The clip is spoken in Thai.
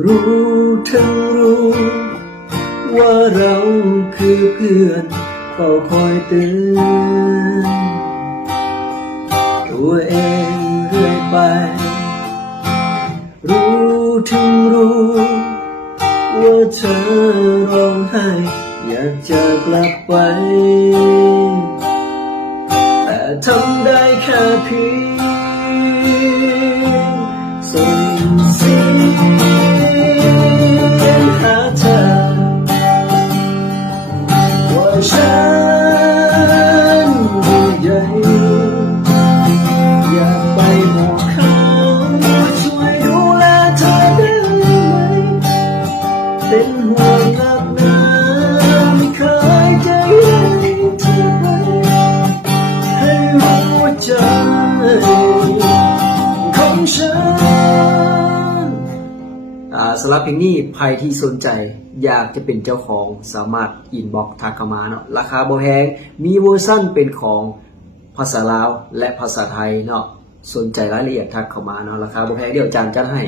รู้ทั้งรู้ว่าเราคือเพื่อนก็คอยเตือนตัวเองเรื่อยไปรู้ทั้งรู้ว่าเธอร้องไห้อยากจะกลับไปแต่ทำได้แค่เพียงส่งเสียงหาเธอว่าฉันห่วงใยอยากไปบอกเขาช่วยดูแลเธอได้ไหมเป็นห่วงนักหนาไม่เคยจะให้เธอไปให้รู้ใจของฉันสำหรับเพลงนี้ใครที่สนใจอยากจะเป็นเจ้าของสามารถอินบ็อกซ์ทักเข้ามาเนาะราคาบ่แพงมีเวอร์ชั่นเป็นของภาษาลาวและภาษาไทยเนาะสนใจรายละเอียดทักเข้ามาเนาะราคาบ่แพงเดี๋ยวอาจารย์จัดให้